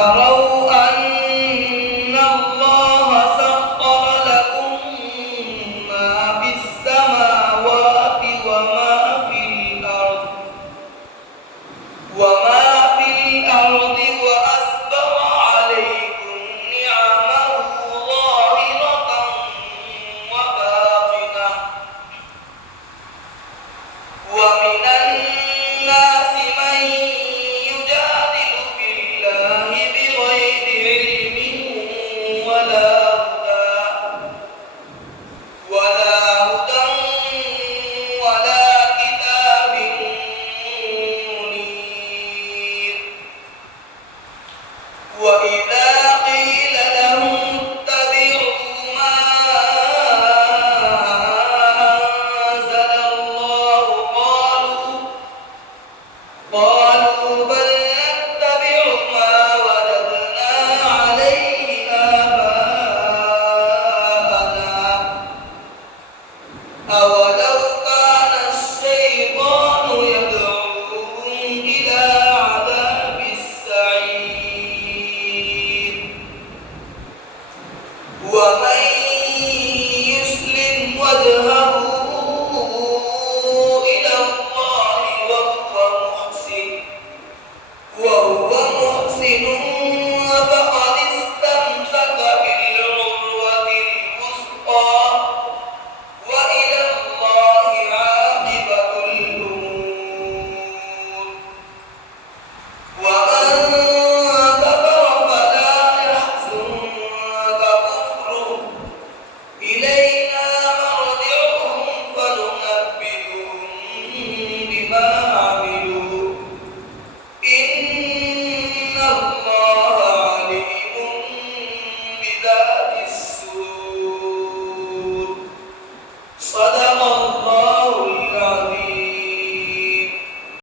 تروا أن الله سخر لكم ما في السماوات وما في الأرض وأسبغ عليكم نعمه ظاهرة وباطنة ومن الناس من يجادل في الله بغير علم ولا هدى ولا كتاب منير وإذا